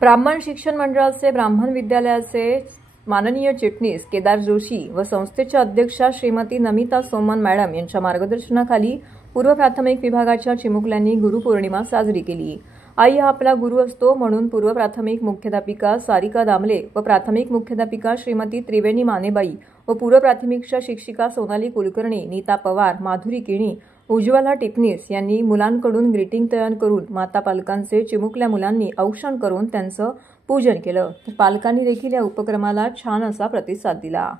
ब्राह्मण शिक्षण मंडळाचे ब्राह्मण विद्यालयाचे माननीय चिटणीस केदार जोशी व संस्थेच्या अध्यक्षा श्रीमती नमिता सोमन मॅडम यांच्या मार्गदर्शनाखाली पूर्व प्राथमिक विभागाच्या चिमुकल्यांनी गुरुपौर्णिमा साजरी केली। आई हा आपला गुरु असतो म्हणून पूर्व प्राथमिक मुख्याध्यापिका सारिका दामले व प्राथमिक मुख्याध्यापिका श्रीमती त्रिवेणी मानेबाई व पूर्व प्राथमिकच्या शिक्षिका सोनाली कुलकर्णी, नीता पवार, माधुरी किणी, उज्ज्वला टिपणीस यांनी मुलांकडून ग्रीटिंग तयार करून माता पालकांचे चिमुकल्या मुलांनी औक्षण करून त्यांचं पूजन केलं। तर पालकांनी देखील या उपक्रमाला छान असा प्रतिसाद दिला।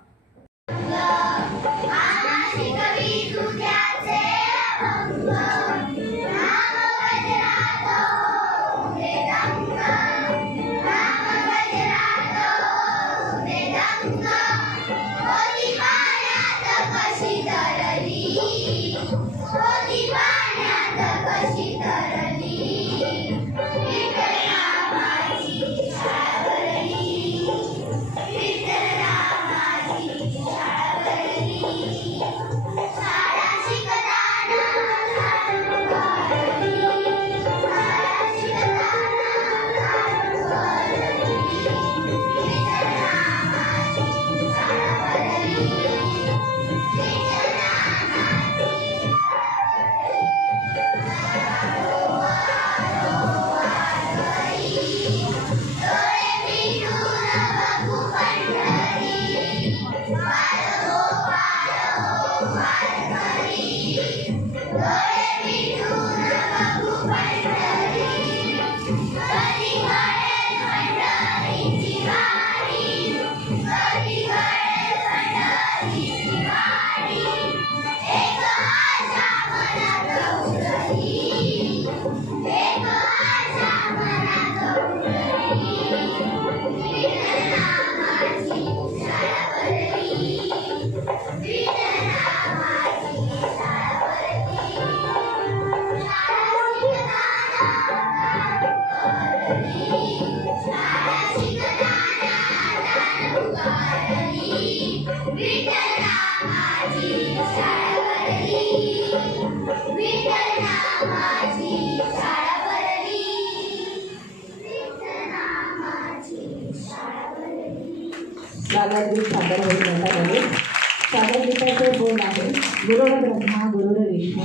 सादर गीताचे बोल आहे, गुरुर ब्रह्मा गुरुर विष्णू,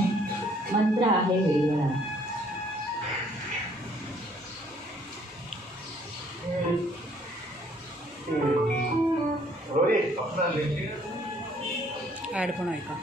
मंत्र आहे वेगळा। ॲड पण ऐका।